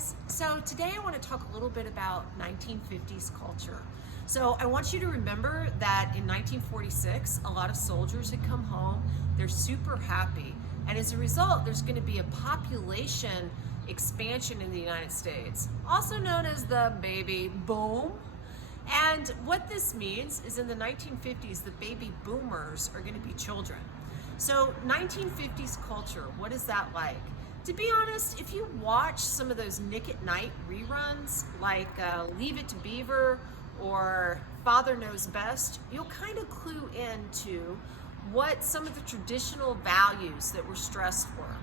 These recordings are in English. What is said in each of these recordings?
guys. So today I want to talk a little bit about 1950s culture. So I want you to remember that in 1946, a lot of soldiers had come home. They're super happy. And as a result, there's going to be a population expansion in the United States, also known as the baby boom. And what this means is in the 1950s, the baby boomers are going to be children. So 1950s culture, what is that like? To be honest, if you watch some of those Nick at Night reruns, like Leave It to Beaver or Father Knows Best, you'll kind of clue into what some of the traditional values that were stressed were.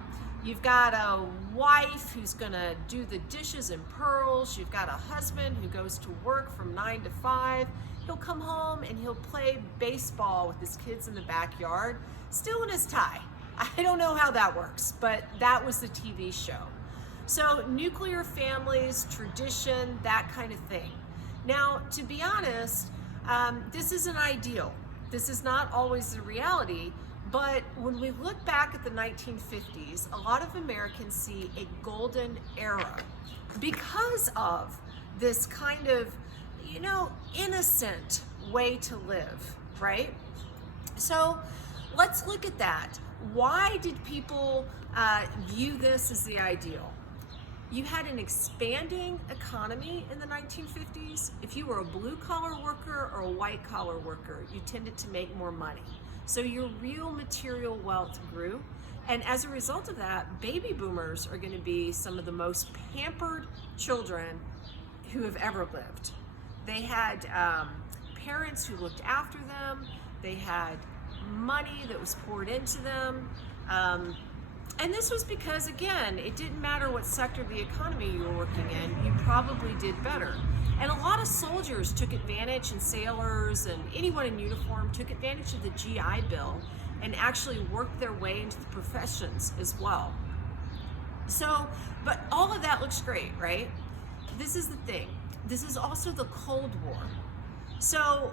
You've got a wife who's gonna do the dishes in pearls. You've got a husband who goes to work from 9 to 5. He'll come home and he'll play baseball with his kids in the backyard, still in his tie. I don't know how that works, but that was the TV show. So nuclear families, tradition, that kind of thing. Now, to be honest, this isn't ideal. This is not always the reality, but when we look back at the 1950s, a lot of Americans see a golden era because of this kind of, innocent way to live, right? So let's look at that. Why did people view this as the ideal? You had an expanding economy in the 1950s. If you were a blue-collar worker or a white-collar worker, you tended to make more money. So your real material wealth grew. And as a result of that, baby boomers are going to be some of the most pampered children who have ever lived. They had parents who looked after them. They had money that was poured into them. And this was because, again, it didn't matter what sector of the economy you were working in, you probably did better. And a lot of soldiers took advantage, and sailors and anyone in uniform took advantage of the GI Bill and actually worked their way into the professions as well. So, but all of that looks great, right? This is the thing. This is also the Cold War. So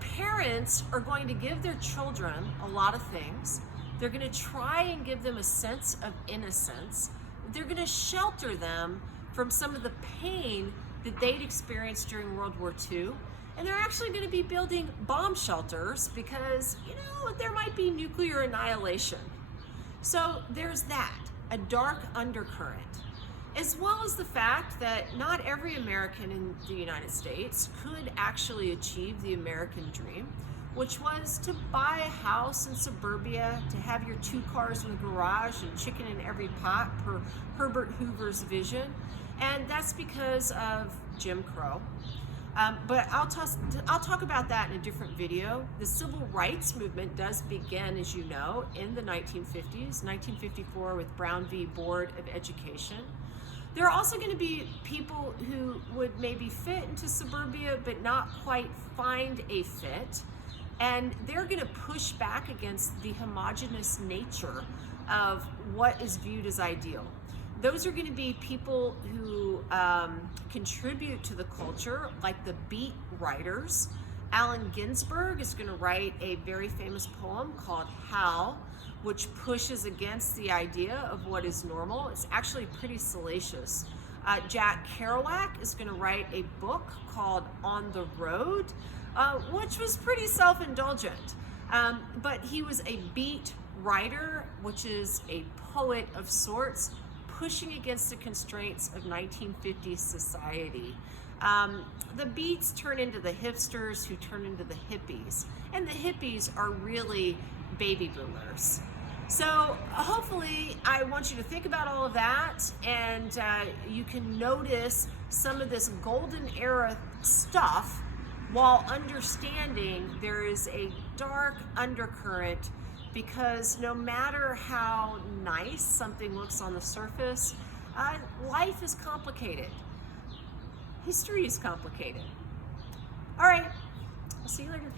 parents are going to give their children a lot of things. They're going to try and give them a sense of innocence. They're going to shelter them from some of the pain that they'd experienced during World War II. And they're actually going to be building bomb shelters because, there might be nuclear annihilation. So there's that, a dark undercurrent, as well as the fact that not every American in the United States could actually achieve the American dream, which was to buy a house in suburbia, to have your 2 cars in the garage and chicken in every pot per Herbert Hoover's vision. And that's because of Jim Crow. But I'll talk about that in a different video. The civil rights movement does begin, as you know, in the 1950s, 1954 with Brown v. Board of Education. There are also going to be people who would maybe fit into suburbia but not quite find a fit. And they're going to push back against the homogenous nature of what is viewed as ideal. Those are going to be people who contribute to the culture, like the beat writers. Allen Ginsberg is going to write a very famous poem called Hal, which pushes against the idea of what is normal. It's actually pretty salacious. Jack Kerouac is going to write a book called On the Road, which was pretty self-indulgent. But he was a beat writer, which is a poet of sorts, pushing against the constraints of 1950s society. The beats turn into the hipsters who turn into the hippies. And the hippies are really baby boomers. So hopefully I want you to think about all of that, and you can notice some of this golden era stuff while understanding there is a dark undercurrent, because no matter how nice something looks on the surface, life is complicated. History is complicated. All right, I'll see you later.